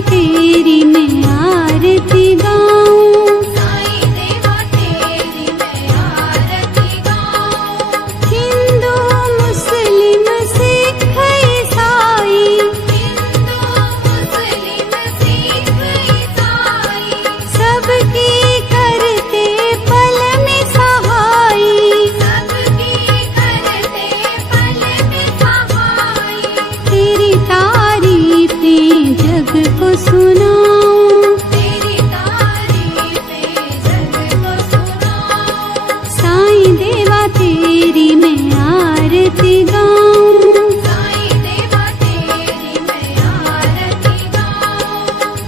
तेरी मैं आरती गाऊं, साईं देवा तेरी मैं आरती गाऊं। हिंदू मुस्लिम सिख ईसाई, हिंदू मुस्लिम सिख ईसाई, सबकी करते पल में सहाई, सबकी करते पल में सहाई। तेरी तारीफें जग को सुनाऊं, तेरी तारीफें जग को सुनाऊं, साईं देवा तेरी मैं आरती गाऊं। साईं देवा तेरी मैं आरती गाऊं।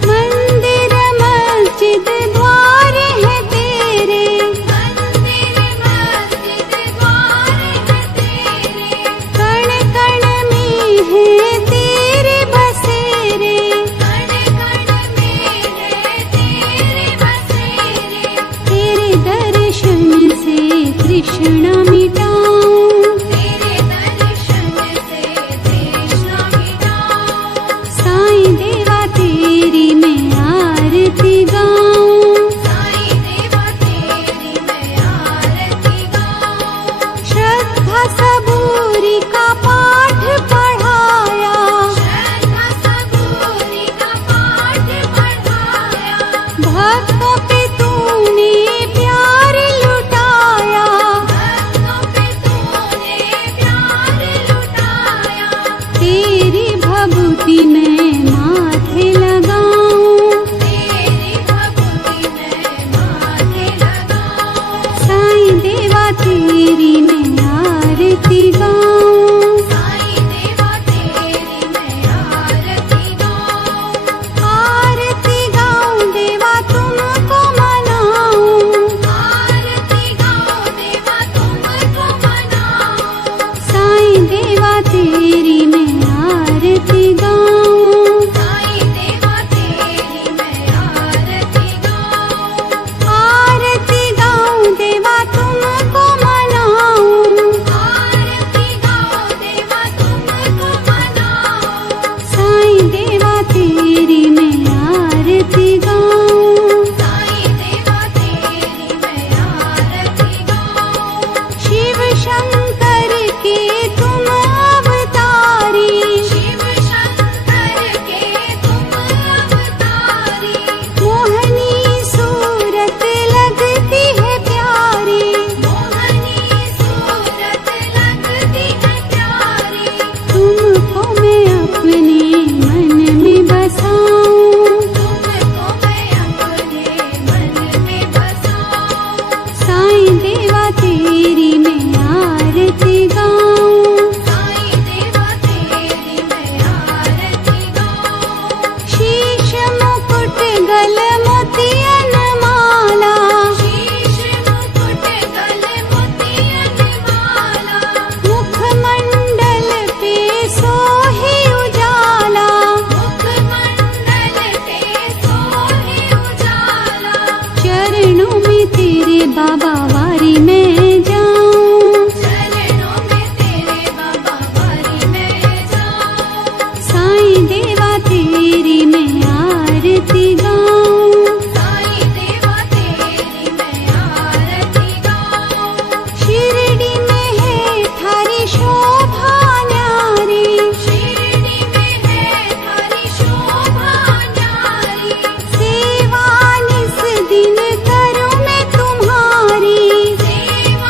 मंदिर मस्जिद द्वार है तेरे, मंदिर मस्जिद द्वार है तेरे, कण कण में है तेरे बसेरे, कण कण में है तेरे बसेरे। तेरे दर्शन से तृष्णा मिटाऊं, तेरे दर्शन से तृष्णा मिटाऊं, साईं देवा तेरी मैं आरती गाऊं। साईं देवा तेरी मैं आरती गाऊं। श्रद्धा सबूरी का पाठ पढ़ाया, श्रद्धा सबूरी का पाठ पढ़ाया, भक्तों पे तूने प्यार लुटाया, भक्तों पे तूने प्यार लुटाया। तेरी भभूति मैं माथे लगाऊं, तेरी भक्ति मैं माथे लगाऊं, साईं देवा तेरी मैं आरती गाऊं। साईं देवा तेरी मैं आरती गाऊं। आरती गाऊं देवा तुमको मनाऊं, आरती गाऊं देवा तुमको मनाऊं, साईं देवा तेरी मैं आरती गाऊं। साईं देवा तेरी मैं आरती गाऊं। आरती गाऊं देवा तुमको मनाऊं, आरती गाऊं देवा तुमको मनाऊं, साईं देवा तेरी मैं आरती गाऊं। साईं देवा तेरी मैं आरती गाऊं। शिव शंकर के तुम अवतारी, शिव शंकर के तुम अवतारी, मोहनी सूरत लगती है प्यारी, मोहनी सूरत लगती है प्यारी। तुमको मैं अपने मन में बसाऊं, तुमको मैं अपने मन में बसाऊं, साईं देवा तेरी मैं आरती गाऊं। साईं देवा तेरी मैं आरती गाऊं। शीश मुकुट गल मोतियन माला, शीश मुकुट गल मोतियन माला, मुखमंडल पे सोहे उजाला, मुखमंडल पे सोहे उजाला। चरणों में तेरे बाबा वारी में जाऊं, चरणों में तेरे बाबा वारी में जाऊं, साईं देवा तेरी मैं आरती गाऊं। साईं देवा तेरी मैं आरती गाऊं। शिरडी में है थारी शोभा न्यारी, शिरडी में है थारी शोभा न्यारी, सेवा निस दिन करूं मैं तुम्हारी, सेवा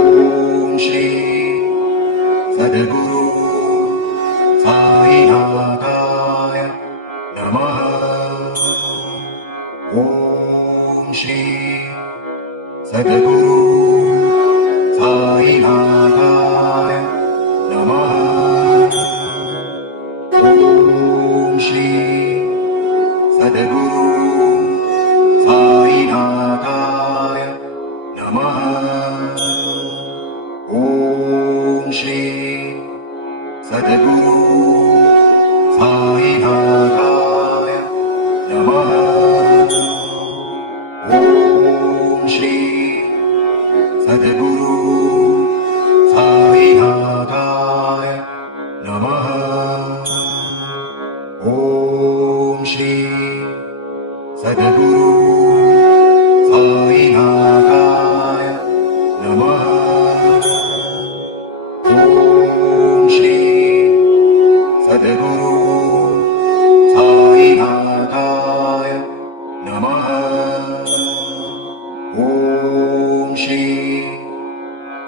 ॐ श्री सद्गुरु साईनाथाय नमः। ॐ श्री सद्गुरु साईनाथाय नमः। ॐ श्री सद्गुरु साईनाथाय नमः। ॐ श्री सद्गुरु साईनाथाय नमः। ॐ श्री सद्गुरु साईनाथाय नमः। ॐ श्री सद्गुरु साईनाथाय नमः। ॐ श्री सद्गुरु साईनाथाय नमः। ॐ श्री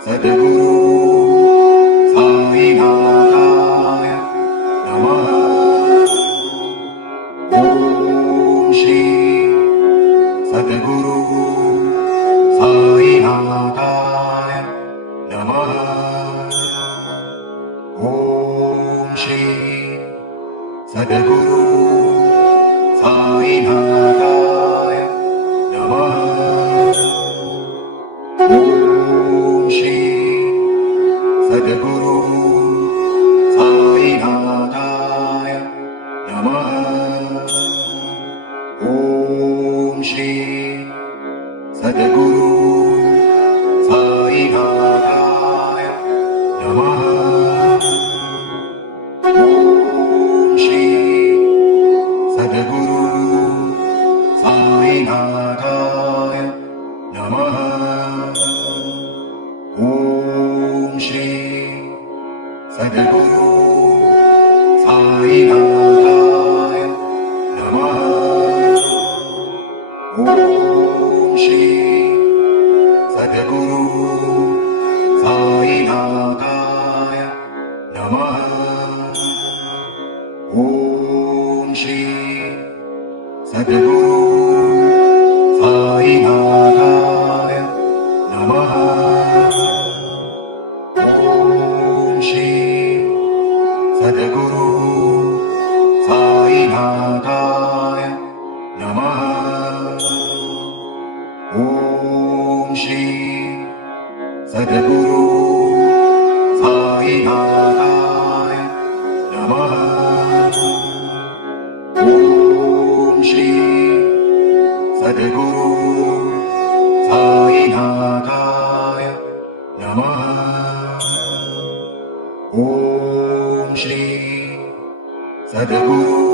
सद्गुरु साईनाथाय नमः। ॐ श्री सद्गुरु साईनाथाय नमः। ॐ श्री सद्गुरु साईनाथाय नमः। ॐ श्री सद्गुरु साईनाथाय नमः। ॐ श्री सद्गुरु साईनाथाय नमः। ॐ श्री सद्गुरु साईनाथाय नमः। ॐ श्री सद्गुरु साईनाथाय नमः। ॐ श्री सद्गुरु साईनाथाय नमः। ॐ श्री सद्गुरु साईनाथाय नमः। ॐ श्री सद्गुरु साईनाथाय नमः। ॐ श्री सद्गुरु साईनाथाय नमः। ॐ श्री सद्गुरु साईनाथाय नमः। ॐ श्री सद्गुरु